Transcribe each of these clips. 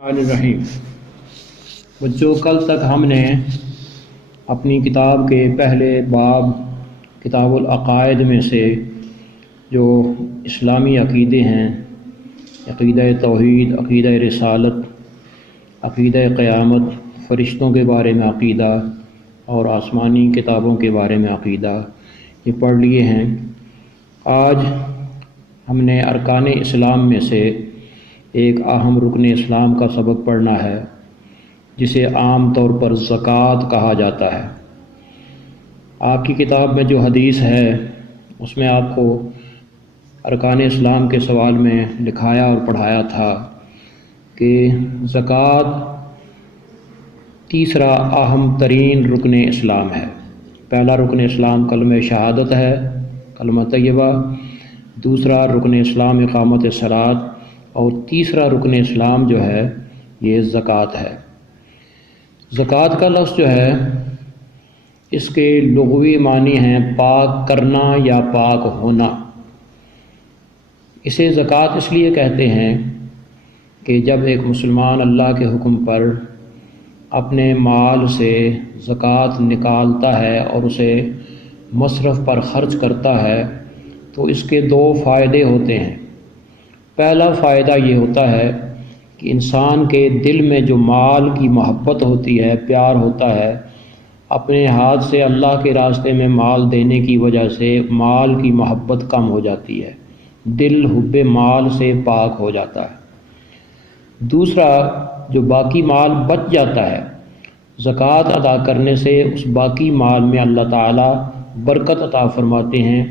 الرحیم بچوں، کل تک ہم نے اپنی کتاب کے پہلے باب کتاب العقائد میں سے جو اسلامی عقیدے ہیں، عقیدہ توحید، عقیدہ رسالت، عقیدہ قیامت، فرشتوں کے بارے میں عقیدہ اور آسمانی کتابوں کے بارے میں عقیدہ، یہ پڑھ لیے ہیں۔ آج ہم نے ارکان اسلام میں سے ایک اہم رکن اسلام کا سبق پڑھنا ہے، جسے عام طور پر زکوٰۃ کہا جاتا ہے۔ آپ کی کتاب میں جو حدیث ہے اس میں آپ کو ارکان اسلام کے سوال میں لکھایا اور پڑھایا تھا کہ زکوٰۃ تیسرا اہم ترین رکن اسلام ہے۔ پہلا رکن اسلام کلمہ شہادت ہے، کلمہ طیبہ، دوسرا رکن اسلام اقامت صلاۃ، اور تیسرا رکن اسلام جو ہے یہ زکوٰۃ ہے۔ زکوٰۃ کا لفظ جو ہے اس کے لغوی معنی ہیں پاک کرنا یا پاک ہونا۔ اسے زکوٰۃ اس لیے کہتے ہیں کہ جب ایک مسلمان اللہ کے حکم پر اپنے مال سے زکوٰۃ نکالتا ہے اور اسے مصرف پر خرچ کرتا ہے تو اس کے دو فائدے ہوتے ہیں۔ پہلا فائدہ یہ ہوتا ہے کہ انسان کے دل میں جو مال کی محبت ہوتی ہے، پیار ہوتا ہے، اپنے ہاتھ سے اللہ کے راستے میں مال دینے کی وجہ سے مال کی محبت کم ہو جاتی ہے، دل حب مال سے پاک ہو جاتا ہے۔ دوسرا، جو باقی مال بچ جاتا ہے زکوٰۃ ادا کرنے سے، اس باقی مال میں اللہ تعالیٰ برکت عطا فرماتے ہیں۔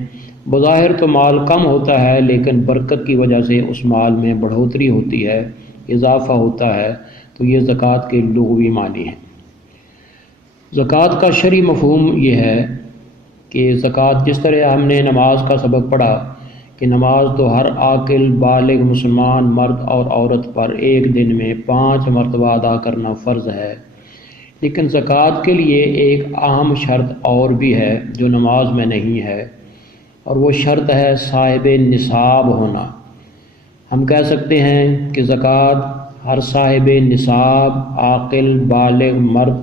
بظاہر تو مال کم ہوتا ہے لیکن برکت کی وجہ سے اس مال میں بڑھوتری ہوتی ہے، اضافہ ہوتا ہے، تو یہ زکوٰۃ کے لغوی معنی ہیں۔ زکوٰۃ کا شرعی مفہوم یہ ہے کہ زکوٰۃ، جس طرح ہم نے نماز کا سبق پڑھا کہ نماز تو ہر عاقل بالغ مسلمان مرد اور عورت پر ایک دن میں 5 مرتبہ ادا کرنا فرض ہے، لیکن زکوٰۃ کے لیے ایک اہم شرط اور بھی ہے جو نماز میں نہیں ہے، اور وہ شرط ہے صاحب نصاب ہونا۔ ہم کہہ سکتے ہیں کہ زکوٰۃ ہر صاحب نصاب عاقل بالغ مرد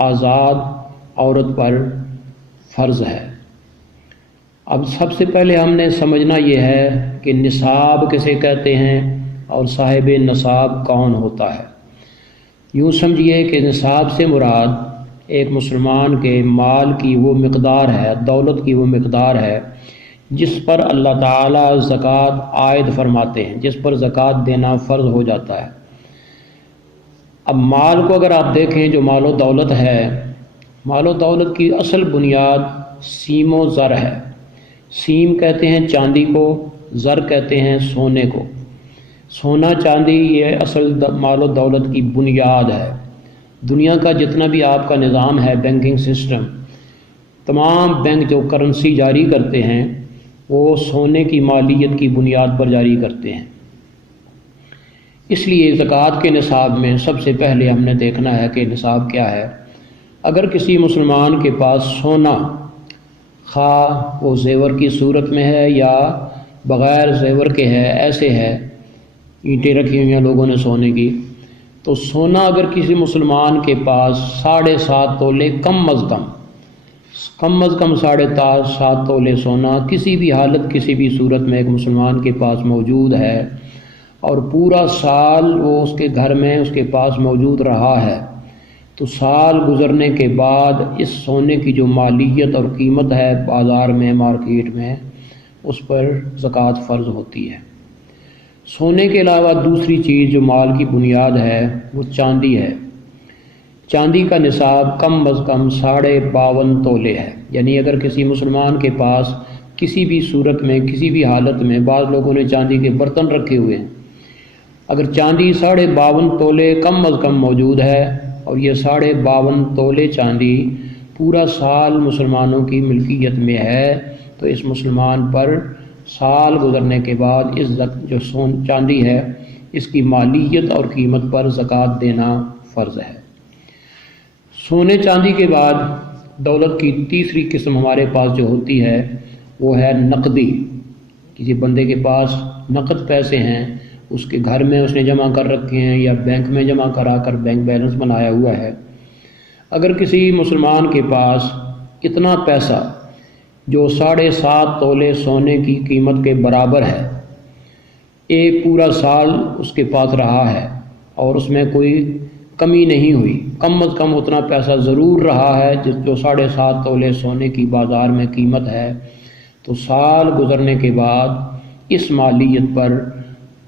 آزاد عورت پر فرض ہے۔ اب سب سے پہلے ہم نے سمجھنا یہ ہے کہ نصاب کسے کہتے ہیں اور صاحب نصاب کون ہوتا ہے۔ یوں سمجھیے کہ نصاب سے مراد ایک مسلمان کے مال کی وہ مقدار ہے، دولت کی وہ مقدار ہے جس پر اللہ تعالیٰ زکوٰۃ عائد فرماتے ہیں، جس پر زکوٰۃ دینا فرض ہو جاتا ہے۔ اب مال کو اگر آپ دیکھیں، جو مال و دولت ہے، مال و دولت کی اصل بنیاد سیم و زر ہے۔ سیم کہتے ہیں چاندی کو، زر کہتے ہیں سونے کو۔ سونا چاندی یہ اصل مال و دولت کی بنیاد ہے۔ دنیا کا جتنا بھی آپ کا نظام ہے، بینکنگ سسٹم، تمام بینک جو کرنسی جاری کرتے ہیں وہ سونے کی مالیت کی بنیاد پر جاری کرتے ہیں۔ اس لیے زکوٰۃ کے نصاب میں سب سے پہلے ہم نے دیکھنا ہے کہ نصاب کیا ہے۔ اگر کسی مسلمان کے پاس سونا، خواہ وہ زیور کی صورت میں ہے یا بغیر زیور کے ہے، ایسے ہے، اینٹیں رکھی ہوئی ہیں لوگوں نے سونے کی، تو سونا اگر کسی مسلمان کے پاس 7.5 تولے کم از کم 7.5 تولے سونا کسی بھی حالت کسی بھی صورت میں ایک مسلمان کے پاس موجود ہے، اور پورا سال وہ اس کے گھر میں اس کے پاس موجود رہا ہے، تو سال گزرنے کے بعد اس سونے کی جو مالیت اور قیمت ہے بازار میں، مارکیٹ میں، اس پر زکوٰۃ فرض ہوتی ہے۔ سونے کے علاوہ دوسری چیز جو مال کی بنیاد ہے وہ چاندی ہے۔ چاندی کا نصاب کم از کم 52.5 تولے ہے، یعنی اگر کسی مسلمان کے پاس کسی بھی صورت میں کسی بھی حالت میں، بعض لوگوں نے چاندی کے برتن رکھے ہوئے ہیں، اگر چاندی 52.5 تولے کم از کم موجود ہے اور یہ 52.5 تولے چاندی پورا سال مسلمانوں کی ملکیت میں ہے، تو اس مسلمان پر سال گزرنے کے بعد اس جو چاندی ہے اس کی مالیت اور قیمت پر زکوٰۃ دینا فرض ہے۔ سونے چاندی کے بعد دولت کی تیسری قسم ہمارے پاس جو ہوتی ہے وہ ہے نقدی۔ کسی بندے کے پاس نقد پیسے ہیں اس کے گھر میں اس نے جمع کر رکھے ہیں یا بینک میں جمع کرا کر بینک بیلنس بنایا ہوا ہے۔ اگر کسی مسلمان کے پاس اتنا پیسہ جو 7.5 تولے سونے کی قیمت کے برابر ہے، ایک پورا سال اس کے پاس رہا ہے اور اس میں کوئی کمی نہیں ہوئی، کم از کم اتنا پیسہ ضرور رہا ہے جو 7.5 تولے سونے کی بازار میں قیمت ہے، تو سال گزرنے کے بعد اس مالیت پر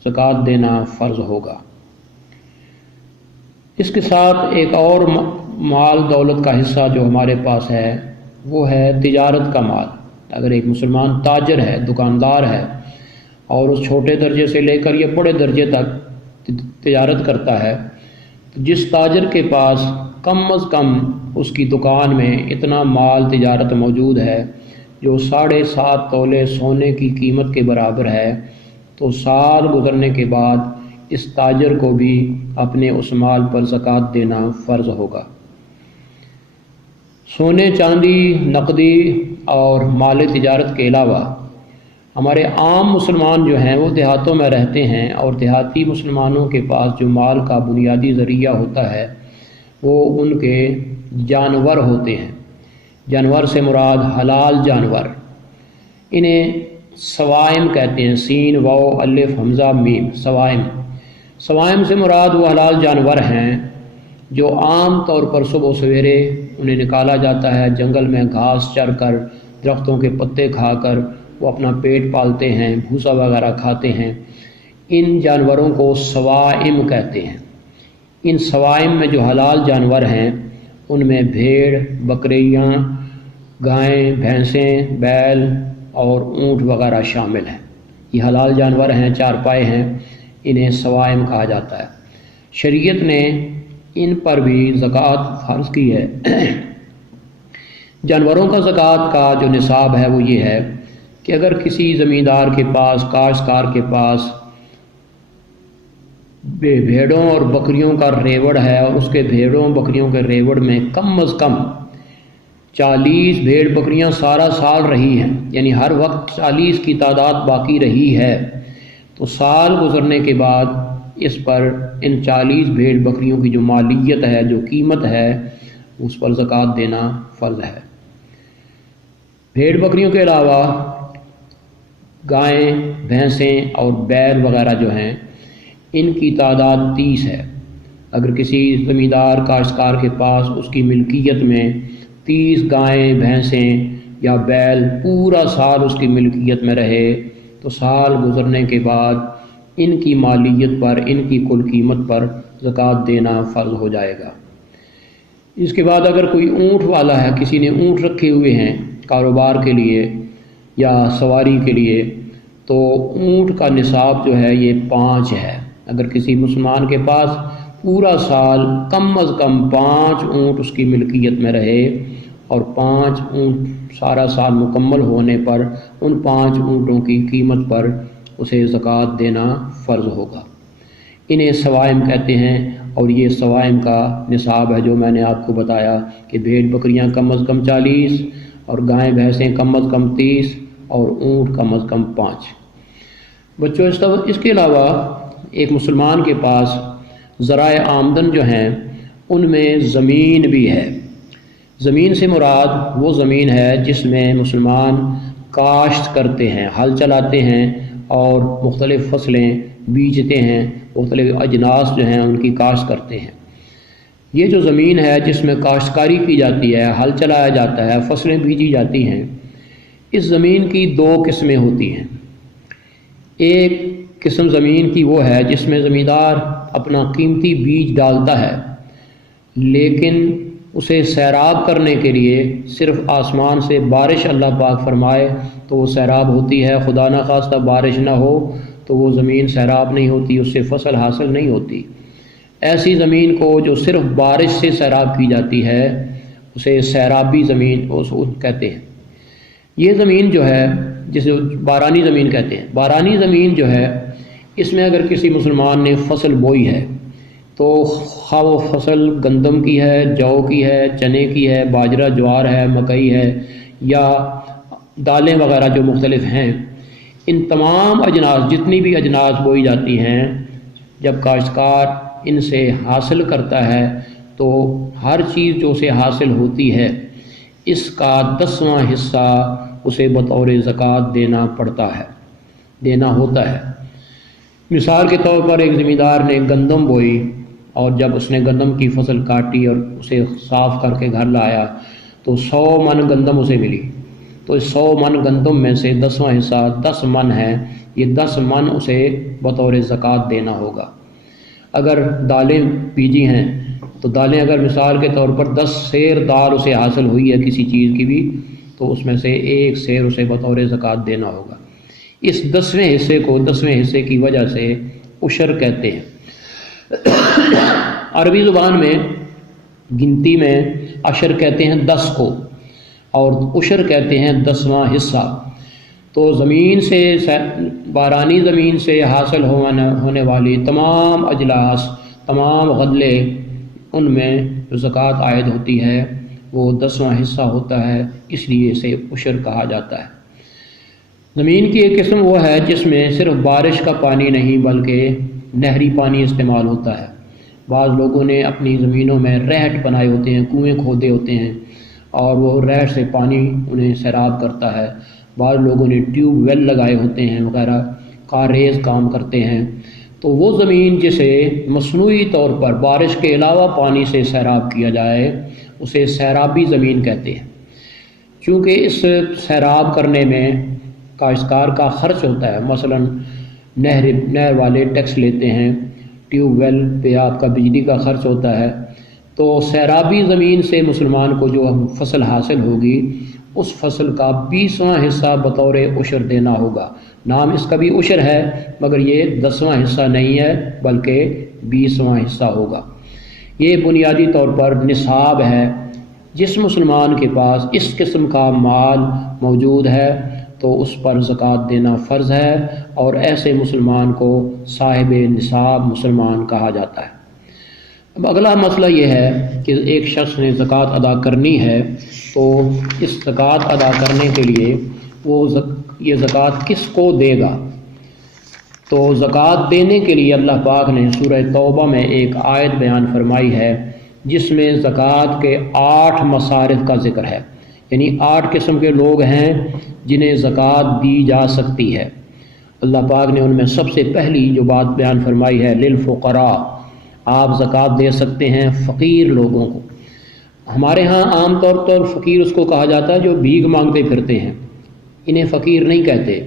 زکوٰۃ دینا فرض ہوگا۔ اس کے ساتھ ایک اور مال دولت کا حصہ جو ہمارے پاس ہے وہ ہے تجارت کا مال۔ اگر ایک مسلمان تاجر ہے، دکاندار ہے، اور اس چھوٹے درجے سے لے کر یہ بڑے درجے تک تجارت کرتا ہے، تو جس تاجر کے پاس کم از کم اس کی دکان میں اتنا مال تجارت موجود ہے جو 7.5 تولے سونے کی قیمت کے برابر ہے، تو سال گزرنے کے بعد اس تاجر کو بھی اپنے اس مال پر زکوٰۃ دینا فرض ہوگا۔ سونے، چاندی، نقدی اور مال تجارت کے علاوہ ہمارے عام مسلمان جو ہیں وہ دیہاتوں میں رہتے ہیں، اور دیہاتی مسلمانوں کے پاس جو مال کا بنیادی ذریعہ ہوتا ہے وہ ان کے جانور ہوتے ہیں۔ جانور سے مراد حلال جانور، انہیں سوائم کہتے ہیں، سین، واو، الف، حمزہ، میم، سوائم۔ سوائم سے مراد وہ حلال جانور ہیں جو عام طور پر صبح سویرے انہیں نکالا جاتا ہے، جنگل میں گھاس چر کر، درختوں کے پتے کھا کر وہ اپنا پیٹ پالتے ہیں، بھوسا وغیرہ کھاتے ہیں۔ ان جانوروں کو سوائم کہتے ہیں۔ ان سوائم میں جو حلال جانور ہیں ان میں بھیڑ، بکریاں، گائیں، بھینسیں، بیل اور اونٹ وغیرہ شامل ہیں۔ یہ حلال جانور ہیں، چار پائے ہیں، انہیں سوائم کہا جاتا ہے۔ شریعت نے ان پر بھی زکوٰۃ فرض کی ہے۔ جانوروں کا زکوٰۃ کا جو نصاب ہے وہ یہ ہے کہ اگر کسی زمیندار کے پاس، کاشتکار کے پاس بھیڑوں اور بکریوں کا ریوڑ ہے اور اس کے بھیڑوں بکریوں کے ریوڑ میں کم از کم 40 بھیڑ بکریاں سارا سال رہی ہیں، یعنی ہر وقت 40 کی تعداد باقی رہی ہے، تو سال گزرنے کے بعد اس پر ان 40 بھیڑ بکریوں کی جو مالیت ہے، جو قیمت ہے، اس پر زکوٰۃ دینا فرض ہے۔ بھیڑ بکریوں کے علاوہ گائیں، بھینسیں اور بیل وغیرہ جو ہیں ان کی تعداد 30 ہے۔ اگر کسی زمیندار کاشتکار کے پاس اس کی ملکیت میں 30 گائیں، بھینسیں یا بیل پورا سال اس کی ملکیت میں رہے، تو سال گزرنے کے بعد ان کی مالیت پر، ان کی کل قیمت پر زکوٰۃ دینا فرض ہو جائے گا۔ اس کے بعد اگر کوئی اونٹ والا ہے، کسی نے اونٹ رکھے ہوئے ہیں کاروبار کے لیے یا سواری کے لیے، تو اونٹ کا نصاب جو ہے یہ 5 ہے۔ اگر کسی مسلمان کے پاس پورا سال کم از کم 5 اونٹ اس کی ملکیت میں رہے اور 5 اونٹ سارا سال مکمل ہونے پر ان 5 اونٹوں کی قیمت پر اسے زکوٰۃ دینا فرض ہوگا۔ انہیں سوائم کہتے ہیں، اور یہ سوائم کا نصاب ہے جو میں نے آپ کو بتایا کہ بھیڑ بکریاں کم از کم 40 اور گائیں بھینسیں کم از کم 30 اور اونٹ کم از کم 5۔ بچوں، اس کے علاوہ ایک مسلمان کے پاس ذرائع آمدن جو ہیں ان میں زمین بھی ہے۔ زمین سے مراد وہ زمین ہے جس میں مسلمان کاشت کرتے ہیں، ہل چلاتے ہیں اور مختلف فصلیں بیجتے ہیں، مختلف اجناس جو ہیں ان کی کاشت کرتے ہیں۔ یہ جو زمین ہے جس میں کاشتکاری کی جاتی ہے، ہل چلایا جاتا ہے، فصلیں بیجی جاتی ہیں، اس زمین کی 2 قسمیں ہوتی ہیں۔ ایک قسم زمین کی وہ ہے جس میں زمیندار اپنا قیمتی بیج ڈالتا ہے، لیکن اسے سیراب کرنے کے لیے صرف آسمان سے بارش اللہ پاک فرمائے تو وہ سیراب ہوتی ہے، خدا نخواستہ بارش نہ ہو تو وہ زمین سیراب نہیں ہوتی، اس سے فصل حاصل نہیں ہوتی۔ ایسی زمین کو جو صرف بارش سے سیراب کی جاتی ہے اسے سیرابی زمین کہتے ہیں۔ یہ زمین جو ہے جسے بارانی زمین کہتے ہیں، بارانی زمین جو ہے اس میں اگر کسی مسلمان نے فصل بوئی ہے تو خواہ وہ فصل گندم کی ہے، جو کی ہے، چنے کی ہے، باجرہ جوار ہے، مکئی ہے یا دالیں وغیرہ جو مختلف ہیں، ان تمام اجناس، جتنی بھی اجناس بوئی جاتی ہیں، جب کاشتکار ان سے حاصل کرتا ہے تو ہر چیز جو اسے حاصل ہوتی ہے اس کا 10واں حصہ اسے بطور زکوٰۃ دینا پڑتا ہے، دینا ہوتا ہے۔ مثال کے طور پر ایک زمیندار نے گندم بوئی، اور جب اس نے گندم کی فصل کاٹی اور اسے صاف کر کے گھر لایا تو 100 من گندم اسے ملی، تو اس 100 من گندم میں سے 10واں حصہ 10 من ہے، یہ 10 من اسے بطور زکوٰۃ دینا ہوگا۔ اگر دالیں بیجی ہیں تو دالیں اگر مثال کے طور پر 10 سیر دال اسے حاصل ہوئی ہے کسی چیز کی بھی، تو اس میں سے 1 سیر اسے بطور زکوٰۃ دینا ہوگا۔ اس 10ویں حصے کو 10ویں حصے کی وجہ سے عشر کہتے ہیں۔ عربی زبان میں گنتی میں عشر کہتے ہیں 10 کو، اور عشر کہتے ہیں 10واں حصہ۔ تو زمین سے، بارانی زمین سے حاصل ہونے والی تمام اجلاس، تمام غلے، ان میں جو زکوٰۃ عائد ہوتی ہے وہ 10واں حصہ ہوتا ہے، اس لیے اسے عشر کہا جاتا ہے۔ زمین کی ایک قسم وہ ہے جس میں صرف بارش کا پانی نہیں بلکہ نہری پانی استعمال ہوتا ہے۔ بعض لوگوں نے اپنی زمینوں میں رہٹ بنائے ہوتے ہیں، کنویں کھودے ہوتے ہیں، اور وہ رہٹ سے پانی انہیں سیراب کرتا ہے۔ بعض لوگوں نے ٹیوب ویل لگائے ہوتے ہیں وغیرہ، کاریز کام کرتے ہیں۔ تو وہ زمین جسے مصنوعی طور پر بارش کے علاوہ پانی سے سیراب کیا جائے اسے سیرابی زمین کہتے ہیں۔ چونکہ اس سیراب کرنے میں کاشتکار کا خرچ ہوتا ہے، مثلا نہر والے ٹیکس لیتے ہیں، ٹیوب ویل پہ آپ کا بجلی کا خرچ ہوتا ہے، تو سیرابی زمین سے مسلمان کو جو فصل حاصل ہوگی اس فصل کا 20واں حصہ بطور عشر دینا ہوگا۔ نام اس کا بھی عشر ہے مگر یہ 10واں حصہ نہیں ہے بلکہ 20واں حصہ ہوگا۔ یہ بنیادی طور پر نصاب ہے۔ جس مسلمان کے پاس اس قسم کا مال موجود ہے تو اس پر زکوٰۃ دینا فرض ہے، اور ایسے مسلمان کو صاحب نصاب مسلمان کہا جاتا ہے۔ اب اگلا مسئلہ یہ ہے کہ ایک شخص نے زکوٰۃ ادا کرنی ہے، تو اس زکوٰۃ ادا کرنے کے لیے وہ یہ زکوٰۃ کس کو دے گا؟ تو زکوٰۃ دینے کے لیے اللہ پاک نے سورہ توبہ میں ایک آیت بیان فرمائی ہے جس میں زکوٰۃ کے 8 مصارف کا ذکر ہے، یعنی 8 قسم کے لوگ ہیں جنہیں زکوٰۃ دی جا سکتی ہے۔ اللہ پاک نے ان میں سب سے پہلی جو بات بیان فرمائی ہے للفقراء، آپ زکوٰۃ دے سکتے ہیں فقیر لوگوں کو۔ ہمارے ہاں عام طور پر فقیر اس کو کہا جاتا ہے جو بھیک مانگتے پھرتے ہیں، انہیں فقیر نہیں کہتے۔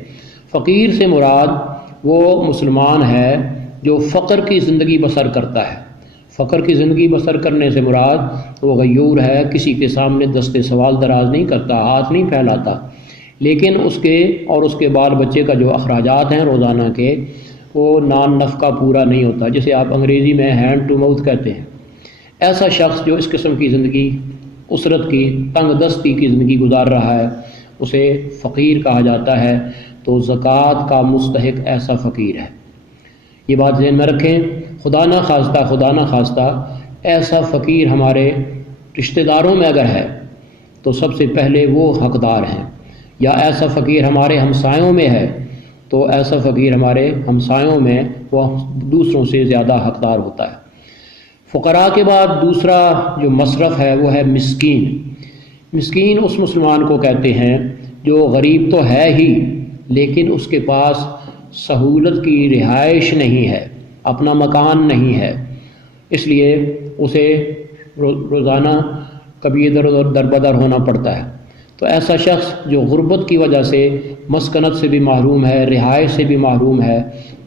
فقیر سے مراد وہ مسلمان ہے جو فقر کی زندگی بسر کرتا ہے۔ فقر کی زندگی بسر کرنے سے مراد وہ غیور ہے، کسی کے سامنے دست سوال دراز نہیں کرتا، ہاتھ نہیں پھیلاتا، لیکن اس کے اور اس کے بال بچے کا جو اخراجات ہیں روزانہ کے وہ نان نفقہ پورا نہیں ہوتا، جسے آپ انگریزی میں ہینڈ ٹو ماؤتھ کہتے ہیں۔ ایسا شخص جو اس قسم کی زندگی، اسرت کی تنگ دستی کی زندگی گزار رہا ہے، اسے فقیر کہا جاتا ہے۔ تو زکوٰۃ کا مستحق ایسا فقیر ہے، یہ بات ذہن میں رکھیں۔ خدا نہ خواستہ ایسا فقیر ہمارے رشتہ داروں میں اگر ہے تو سب سے پہلے وہ حقدار ہیں، یا ایسا فقیر ہمارے ہمسایوں میں ہے تو ایسا فقیر ہمارے ہمسایوں میں وہ دوسروں سے زیادہ حقدار ہوتا ہے۔ فقراء کے بعد دوسرا جو مصرف ہے وہ ہے مسکین۔ مسکین اس مسلمان کو کہتے ہیں جو غریب تو ہے ہی لیکن اس کے پاس سہولت کی رہائش نہیں ہے، اپنا مکان نہیں ہے، اس لیے اسے روزانہ کبھی ادھر ادھر دربدر ہونا پڑتا ہے۔ تو ایسا شخص جو غربت کی وجہ سے مسکنت سے بھی محروم ہے، رہائش سے بھی محروم ہے،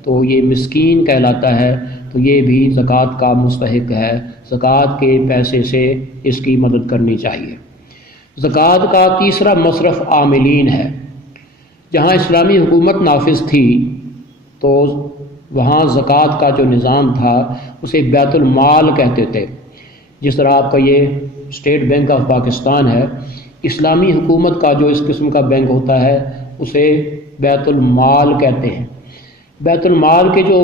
تو یہ مسکین کہلاتا ہے۔ تو یہ بھی زکوٰۃ کا مستحق ہے، زکوٰۃ کے پیسے سے اس کی مدد کرنی چاہیے۔ زکوٰۃ کا تیسرا مصرف عاملین ہے۔ جہاں اسلامی حکومت نافذ تھی تو وہاں زکوٰۃ کا جو نظام تھا اسے بیت المال کہتے تھے۔ جس طرح آپ کا یہ اسٹیٹ بینک آف پاکستان ہے، اسلامی حکومت کا جو اس قسم کا بینک ہوتا ہے اسے بیت المال کہتے ہیں۔ بیت المال کے جو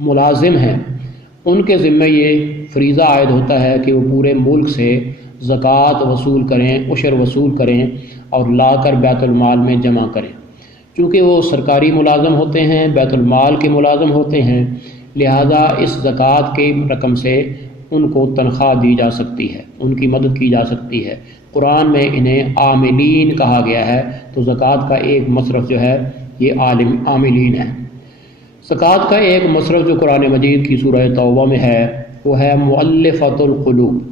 ملازم ہیں ان کے ذمہ یہ فریضہ عائد ہوتا ہے کہ وہ پورے ملک سے زکوٰۃ وصول کریں، عشر وصول کریں اور لا کر بیت المال میں جمع کریں۔ چونکہ وہ سرکاری ملازم ہوتے ہیں، بیت المال کے ملازم ہوتے ہیں، لہذا اس زکوٰۃ کے رقم سے ان کو تنخواہ دی جا سکتی ہے، ان کی مدد کی جا سکتی ہے۔ قرآن میں انہیں عاملین کہا گیا ہے، تو زکوٰۃ کا ایک مصرف جو ہے یہ عاملین ہے۔ زکوٰۃ کا ایک مصرف جو قرآن مجید کی سورہ توبہ میں ہے وہ ہے مؤلفۃ القلوب۔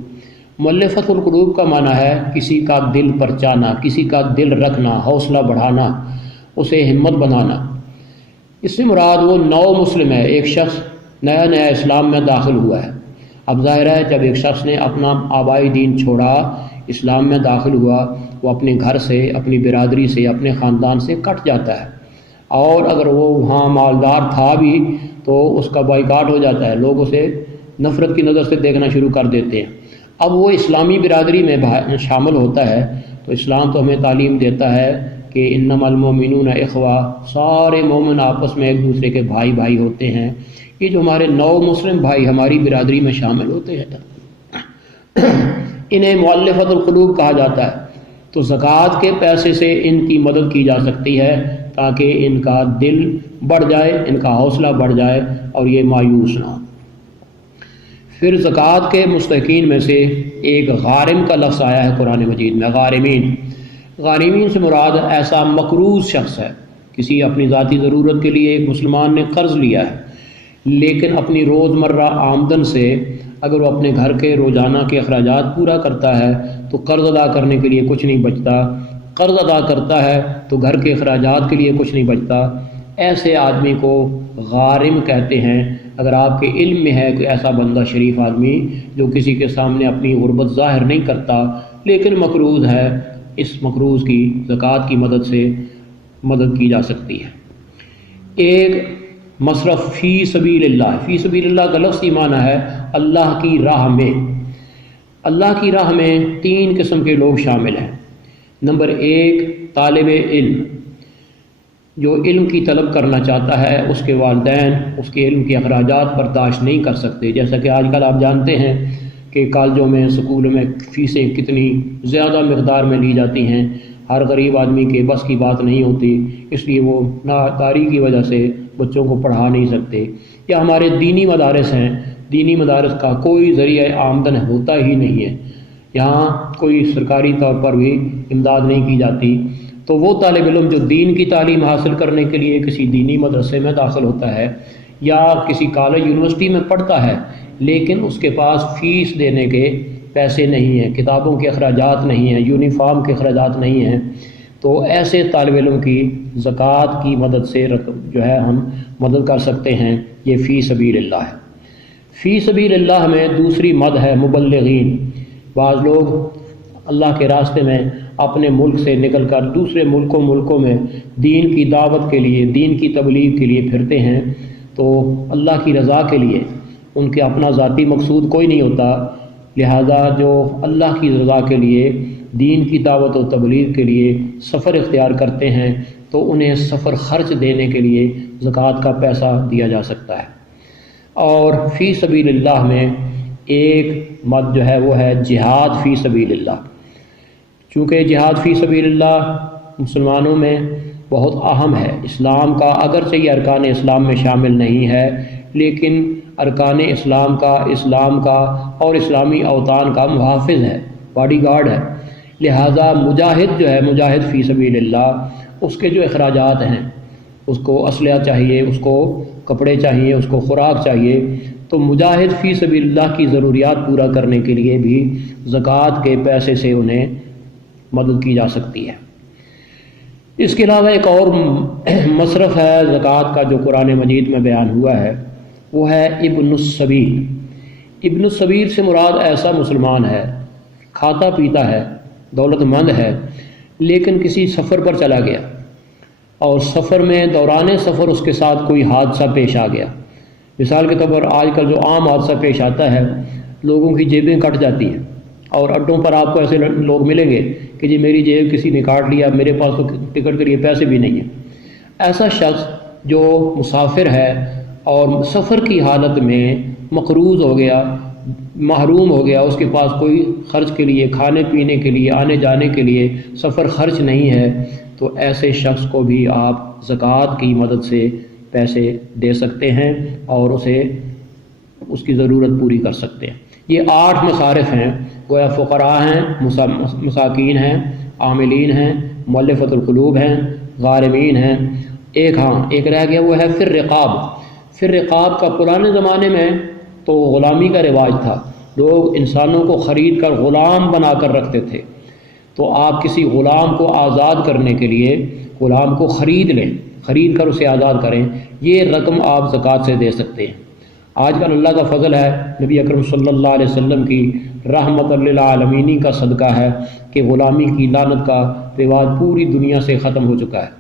مؤلفۃ القلوب کا معنی ہے کسی کا دل پرچانا، کسی کا دل رکھنا، حوصلہ بڑھانا، اسے ہمت بنانا۔ اس سے مراد وہ نو مسلم ہے، ایک شخص نیا نیا اسلام میں داخل ہوا ہے۔ اب ظاہر ہے جب ایک شخص نے اپنا آبائی دین چھوڑا، اسلام میں داخل ہوا، وہ اپنے گھر سے، اپنی برادری سے، اپنے خاندان سے کٹ جاتا ہے، اور اگر وہ وہاں مالدار تھا بھی تو اس کا بائیکاٹ ہو جاتا ہے، لوگ اسے نفرت کی نظر سے دیکھنا شروع کر دیتے ہیں۔ اب وہ اسلامی برادری میں شامل ہوتا ہے تو اسلام تو ہمیں تعلیم دیتا ہے کہ انما المؤمنون اخوہ، سارے مومن آپس میں ایک دوسرے کے بھائی بھائی ہوتے ہیں۔ یہ جو ہمارے نو مسلم بھائی ہماری برادری میں شامل ہوتے ہیں انہیں مؤلفۃ القلوب کہا جاتا ہے، تو زکوٰۃ کے پیسے سے ان کی مدد کی جا سکتی ہے تاکہ ان کا دل بڑھ جائے، ان کا حوصلہ بڑھ جائے اور یہ مایوس نہ ہو۔ پھر زکوٰۃ کے مستحقین میں سے ایک غارم کا لفظ آیا ہے قرآن مجید میں، غارمین۔ غارمین سے مراد ایسا مقروض شخص ہے، کسی اپنی ذاتی ضرورت کے لیے ایک مسلمان نے قرض لیا ہے، لیکن اپنی روزمرہ آمدن سے اگر وہ اپنے گھر کے روزانہ کے اخراجات پورا کرتا ہے تو قرض ادا کرنے کے لیے کچھ نہیں بچتا، قرض ادا کرتا ہے تو گھر کے اخراجات کے لیے کچھ نہیں بچتا۔ ایسے آدمی کو غارم کہتے ہیں۔ اگر آپ کے علم میں ہے کہ ایسا بندہ شریف آدمی جو کسی کے سامنے اپنی غربت ظاہر نہیں کرتا لیکن مقروض ہے، اس مقروض کی زکوٰۃ کی مدد سے مدد کی جا سکتی ہے۔ ایک مصرف فی سبیل اللہ۔ فی سبیل اللہ کا لفظی معنی ہے اللہ کی راہ میں۔ اللہ کی راہ میں تین قسم کے لوگ شامل ہیں۔ نمبر ایک، طالب علم جو علم کی طلب کرنا چاہتا ہے، اس کے والدین اس کے علم کے اخراجات برداشت نہیں کر سکتے، جیسا کہ آج کل آپ جانتے ہیں کہ کالجوں میں، سکولوں میں فیسیں کتنی زیادہ مقدار میں لی جاتی ہیں، ہر غریب آدمی کے بس کی بات نہیں ہوتی، اس لیے وہ ناداری کی وجہ سے بچوں کو پڑھا نہیں سکتے۔ یا ہمارے دینی مدارس ہیں، دینی مدارس کا کوئی ذریعہ آمدن ہوتا ہی نہیں ہے، یہاں کوئی سرکاری طور پر بھی امداد نہیں کی جاتی۔ تو وہ طالب علم جو دین کی تعلیم حاصل کرنے کے لیے کسی دینی مدرسے میں داخل ہوتا ہے یا کسی کالج یونیورسٹی میں پڑھتا ہے، لیکن اس کے پاس فیس دینے کے پیسے نہیں ہیں، کتابوں کے اخراجات نہیں ہیں، یونیفارم کے اخراجات نہیں ہیں، تو ایسے طالب علم کی زکوٰۃ کی مدد سے جو ہے ہم مدد کر سکتے ہیں۔ یہ فی سبیل اللہ ہے۔ فی سبیل اللہ میں دوسری مد ہے مبلغین۔ بعض لوگ اللہ کے راستے میں اپنے ملک سے نکل کر دوسرے ملکوں میں دین کی دعوت کے لیے، دین کی تبلیغ کے لیے پھرتے ہیں، تو اللہ کی رضا کے لیے ان کے اپنا ذاتی مقصود کوئی نہیں ہوتا، لہذا جو اللہ کی رضا کے لیے دین کی دعوت و تبلیغ کے لیے سفر اختیار کرتے ہیں تو انہیں سفر خرچ دینے کے لیے زکوٰۃ کا پیسہ دیا جا سکتا ہے۔ اور فی سبیل اللہ میں ایک مد جو ہے وہ ہے جہاد فی سبیل اللہ۔ چونکہ جہاد فی سبیل اللہ مسلمانوں میں بہت اہم ہے، اسلام کا اگرچہ یہ ارکان اسلام میں شامل نہیں ہے، لیکن ارکان اسلام کا اور اسلامی اوطان کا محافظ ہے، باڈی گارڈ ہے۔ لہذا مجاہد جو ہے، مجاہد فی سبیل اللہ، اس کے جو اخراجات ہیں، اس کو اسلحہ چاہیے، اس کو کپڑے چاہیے، اس کو خوراک چاہیے، تو مجاہد فی سبیل اللہ کی ضروریات پورا کرنے کے لیے بھی زکوٰۃ کے پیسے سے انہیں مدد کی جا سکتی ہے۔ اس کے علاوہ ایک اور مصرف ہے زکوٰۃ کا جو قرآن مجید میں بیان ہوا ہے، وہ ہے ابن السبیل۔ ابن السبیل سے مراد ایسا مسلمان ہے، کھاتا پیتا ہے، دولت مند ہے، لیکن کسی سفر پر چلا گیا اور سفر میں دوران سفر اس کے ساتھ کوئی حادثہ پیش آ گیا۔ مثال کے طور پر آج کل جو عام حادثہ پیش آتا ہے، لوگوں کی جیبیں کٹ جاتی ہیں، اور اڈوں پر آپ کو ایسے لوگ ملیں گے کہ جی میری جیب کسی نے کاٹ لیا، میرے پاس تو ٹکٹ کے لیے پیسے بھی نہیں ہیں۔ ایسا شخص جو مسافر ہے اور سفر کی حالت میں مقروض ہو گیا، محروم ہو گیا، اس کے پاس کوئی خرچ کے لیے، کھانے پینے کے لیے، آنے جانے کے لیے سفر خرچ نہیں ہے، تو ایسے شخص کو بھی آپ زکوٰۃ کی مدد سے پیسے دے سکتے ہیں اور اسے اس کی ضرورت پوری کر سکتے ہیں۔ یہ 8 مصارف ہیں، گویا فقراء ہیں، مساکین ہیں، عاملین ہیں، مؤلفۃ القلوب ہیں، غارمین ہیں۔ ایک رہ گیا، وہ ہے فی الرقاب۔ فی الرقاب کا پرانے زمانے میں تو غلامی کا رواج تھا، لوگ انسانوں کو خرید کر غلام بنا کر رکھتے تھے، تو آپ کسی غلام کو آزاد کرنے کے لیے غلام کو خرید لیں، خرید کر اسے آزاد کریں، یہ رقم آپ زکوٰۃ سے دے سکتے ہیں۔ آج کل اللہ کا فضل ہے، نبی اکرم صلی اللہ علیہ وسلم کی رحمت للعالمین کا صدقہ ہے کہ غلامی کی لعنت کا رواج پوری دنیا سے ختم ہو چکا ہے۔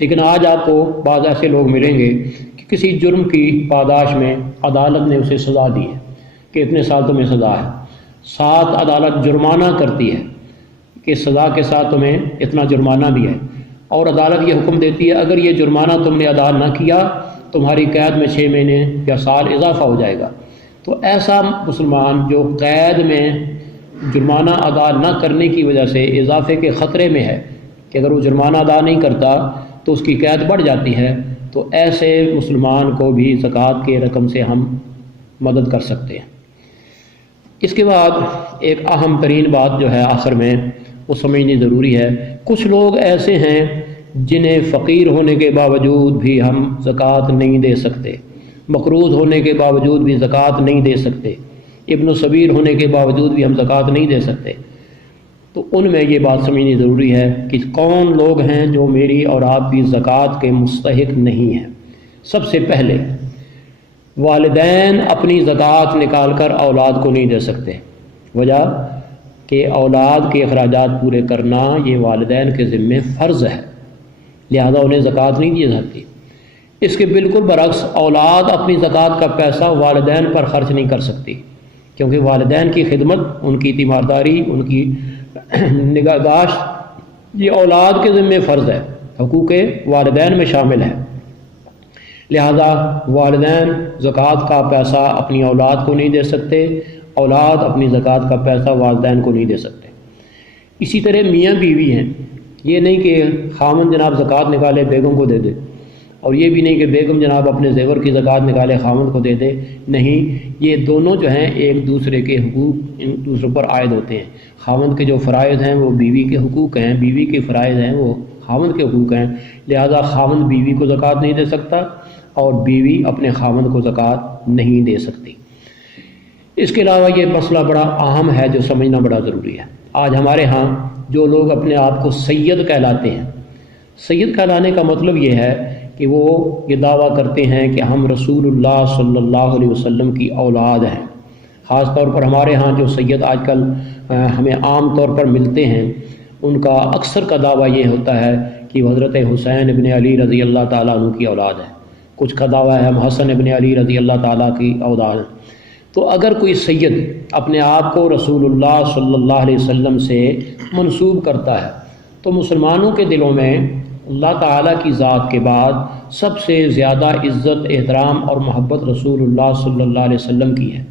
لیکن آج آپ کو بعض ایسے لوگ ملیں گے کہ کسی جرم کی پاداش میں عدالت نے اسے سزا دی ہے کہ اتنے سال تمہیں سزا ہے، ساتھ عدالت جرمانہ کرتی ہے کہ سزا کے ساتھ تمہیں اتنا جرمانہ بھی ہے، اور عدالت یہ حکم دیتی ہے اگر یہ جرمانہ تم نے ادا نہ کیا تمہاری قید میں 6 مہینے یا سال اضافہ ہو جائے گا۔ تو ایسا مسلمان جو قید میں جرمانہ ادا نہ کرنے کی وجہ سے اضافے کے خطرے میں ہے کہ اگر وہ جرمانہ ادا نہیں کرتا تو اس کی قید بڑھ جاتی ہے، تو ایسے مسلمان کو بھی زکوٰۃ کے رقم سے ہم مدد کر سکتے ہیں۔ اس کے بعد ایک اہم ترین بات جو ہے آخر میں وہ سمجھنی ضروری ہے۔ کچھ لوگ ایسے ہیں جنہیں فقیر ہونے کے باوجود بھی ہم زکوٰۃ نہیں دے سکتے، مقروض ہونے کے باوجود بھی زکوٰۃ نہیں دے سکتے، ابن السبیل ہونے کے باوجود بھی ہم زکوٰۃ نہیں دے سکتے۔ تو ان میں یہ بات سمجھنی ضروری ہے کہ کون لوگ ہیں جو میری اور آپ کی زکوٰۃ کے مستحق نہیں ہیں۔ سب سے پہلے والدین اپنی زکوٰۃ نکال کر اولاد کو نہیں دے سکتے، وجہ کہ اولاد کے اخراجات پورے کرنا یہ والدین کے ذمے فرض ہے، لہذا انہیں زکوٰۃ نہیں دی جاتی۔ اس کے بالکل برعکس اولاد اپنی زکوٰۃ کا پیسہ والدین پر خرچ نہیں کر سکتی، کیونکہ والدین کی خدمت، ان کی تیمارداری، ان کی نگہداشت یہ اولاد کے ذمے فرض ہے، حقوق والدین میں شامل ہے۔ لہذا والدین زکوٰۃ کا پیسہ اپنی اولاد کو نہیں دے سکتے، اولاد اپنی زکوٰۃ کا پیسہ والدین کو نہیں دے سکتے۔ اسی طرح میاں بیوی ہیں، یہ نہیں کہ خاوند جناب زکوٰۃ نکالے بیگم کو دے دے، اور یہ بھی نہیں کہ بیگم جناب اپنے زیور کی زکوٰۃ نکالے خاوند کو دے دے، نہیں، یہ دونوں جو ہیں ایک دوسرے کے حقوق ایک دوسرے پر عائد ہوتے ہیں۔ خاوند کے جو فرائض ہیں وہ بیوی کے حقوق ہیں، بیوی کے فرائض ہیں وہ خاوند کے حقوق ہیں، لہذا خاوند بیوی کو زکوٰۃ نہیں دے سکتا اور بیوی اپنے خاوند کو زکوٰۃ نہیں دے سکتی۔ اس کے علاوہ یہ مسئلہ بڑا اہم ہے جو سمجھنا بڑا ضروری ہے۔ آج ہمارے ہاں جو لوگ اپنے آپ کو سید کہلاتے ہیں، سید کہلانے کا مطلب یہ ہے کہ وہ یہ دعویٰ کرتے ہیں کہ ہم رسول اللہ صلی اللہ علیہ وسلم کی اولاد ہیں۔ خاص طور پر ہمارے ہاں جو سید آج کل ہمیں عام طور پر ملتے ہیں، ان کا اکثر کا دعویٰ یہ ہوتا ہے کہ حضرت حسین ابن علی رضی اللہ تعالیٰ عنہ کی اولاد ہے، کچھ کا دعویٰ ہے ہم حسن ابن علی رضی اللہ تعالیٰ کی اولاد ہیں۔ تو اگر کوئی سید اپنے آپ کو رسول اللہ صلی اللہ علیہ وسلم سے منسوب کرتا ہے تو مسلمانوں کے دلوں میں اللہ تعالیٰ کی ذات کے بعد سب سے زیادہ عزت، احترام اور محبت رسول اللہ صلی اللہ علیہ وسلم کی ہے۔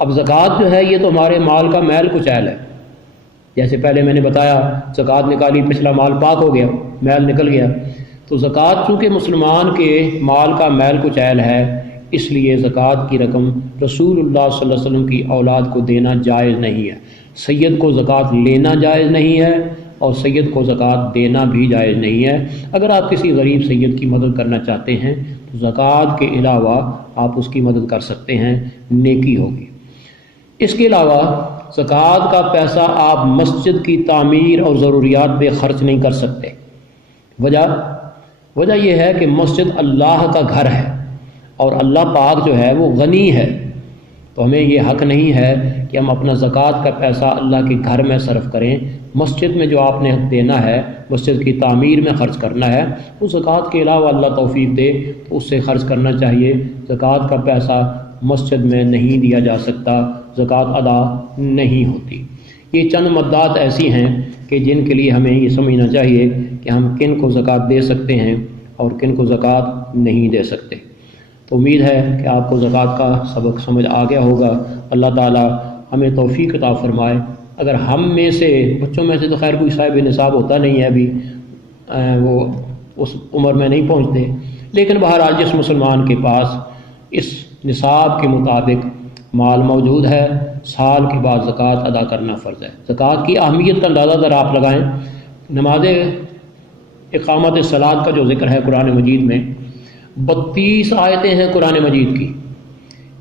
اب زکوٰۃ جو ہے یہ تو ہمارے مال کا میل کچیل ہے، جیسے پہلے میں نے بتایا زکوٰۃ نکالی، پچھلا مال پاک ہو گیا، میل نکل گیا، تو زکوٰۃ چونکہ مسلمان کے مال کا میل کچیل ہے، اس لیے زکوٰۃ کی رقم رسول اللہ صلی اللہ علیہ وسلم کی اولاد کو دینا جائز نہیں ہے۔ سید کو زکوٰۃ لینا جائز نہیں ہے اور سید کو زکوٰۃ دینا بھی جائز نہیں ہے۔ اگر آپ کسی غریب سید کی مدد کرنا چاہتے ہیں تو زکوٰۃ کے علاوہ آپ اس کی مدد کر سکتے ہیں، نیکی ہوگی۔ اس کے علاوہ زکوٰۃ کا پیسہ آپ مسجد کی تعمیر اور ضروریات پہ خرچ نہیں کر سکتے۔ وجہ یہ ہے کہ مسجد اللہ کا گھر ہے اور اللہ پاک جو ہے وہ غنی ہے، تو ہمیں یہ حق نہیں ہے کہ ہم اپنا زکوٰۃ کا پیسہ اللہ کے گھر میں صرف کریں۔ مسجد میں جو آپ نے دینا ہے، مسجد کی تعمیر میں خرچ کرنا ہے، اس زکوٰۃ کے علاوہ اللہ توفیق دے تو اس سے خرچ کرنا چاہیے۔ زکوٰۃ کا پیسہ مسجد میں نہیں دیا جا سکتا، زکوٰۃ ادا نہیں ہوتی۔ یہ چند مدات ایسی ہیں کہ جن کے لیے ہمیں یہ سمجھنا چاہیے کہ ہم کن کو زکوٰۃ دے سکتے ہیں اور کن کو زکوٰۃ نہیں دے سکتے۔ تو امید ہے کہ آپ کو زکوٰۃ کا سبق سمجھ آ گیا ہوگا۔ اللہ تعالی ہمیں توفیق عطا فرمائے۔ اگر ہم میں سے بچوں میں سے تو خیر کوئی صاحب نصاب ہوتا نہیں ہے ابھی، وہ اس عمر میں نہیں پہنچتے، لیکن بہرحال جس مسلمان کے پاس اس نصاب کے مطابق مال موجود ہے، سال کے بعد زکوٰۃ ادا کرنا فرض ہے۔ زکوٰۃ کی اہمیت کا اندازہ ذرا آپ لگائیں۔ نماز اقامت صلاۃ کا جو ذکر ہے قرآن مجید میں، 32 آیتیں ہیں قرآن مجید کی،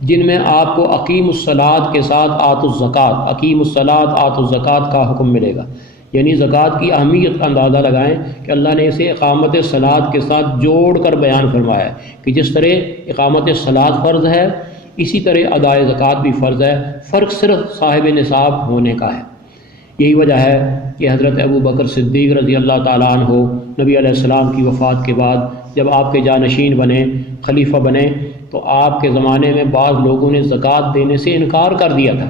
جن میں آپ کو اقیم الصلاۃ کے ساتھ آتوا الزکوٰۃ، اقیم الصلاۃ آتوا الزکوٰۃ کا حکم ملے گا۔ یعنی زکوٰۃ کی اہمیت کا اندازہ لگائیں کہ اللہ نے اسے اقامت صلاۃ کے ساتھ جوڑ کر بیان فرمایا ہے کہ جس طرح اقامت صلاۃ فرض ہے، اسی طرح ادائے زکوٰۃ بھی فرض ہے، فرق صرف صاحب نصاب ہونے کا ہے۔ یہی وجہ ہے کہ حضرت ابو بکر صدیق رضی اللہ تعالیٰ عنہ نبی علیہ السلام کی وفات کے بعد جب آپ کے جانشین بنے، خلیفہ بنے، تو آپ کے زمانے میں بعض لوگوں نے زکوٰۃ دینے سے انکار کر دیا تھا،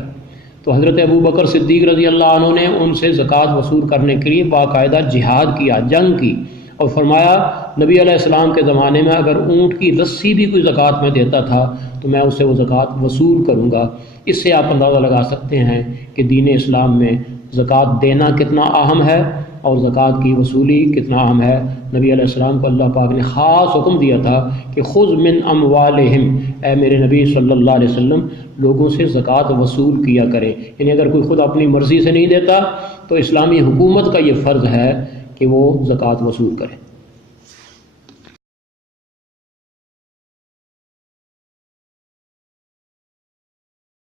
تو حضرت ابو بکر صدیق رضی اللہ عنہ نے ان سے زکوٰۃ وصول کرنے کے لیے باقاعدہ جہاد کیا، جنگ کی، اور فرمایا نبی علیہ السلام کے زمانے میں اگر اونٹ کی رسی بھی کوئی زکوٰۃ میں دیتا تھا تو میں اسے وہ زکوٰۃ وصول کروں گا۔ اس سے آپ اندازہ لگا سکتے ہیں کہ دین اسلام میں زکوٰۃ دینا کتنا اہم ہے اور زکوٰۃ کی وصولی کتنا اہم ہے۔ نبی علیہ السلام کو اللہ پاک نے خاص حکم دیا تھا کہ خذ من اموالہم، اے میرے نبی صلی اللہ علیہ وسلم لوگوں سے زکوٰۃ وصول کیا کرے۔ یعنی اگر کوئی خود اپنی مرضی سے نہیں دیتا تو اسلامی حکومت کا یہ فرض ہے کہ وہ زکوٰۃ وصول کرے۔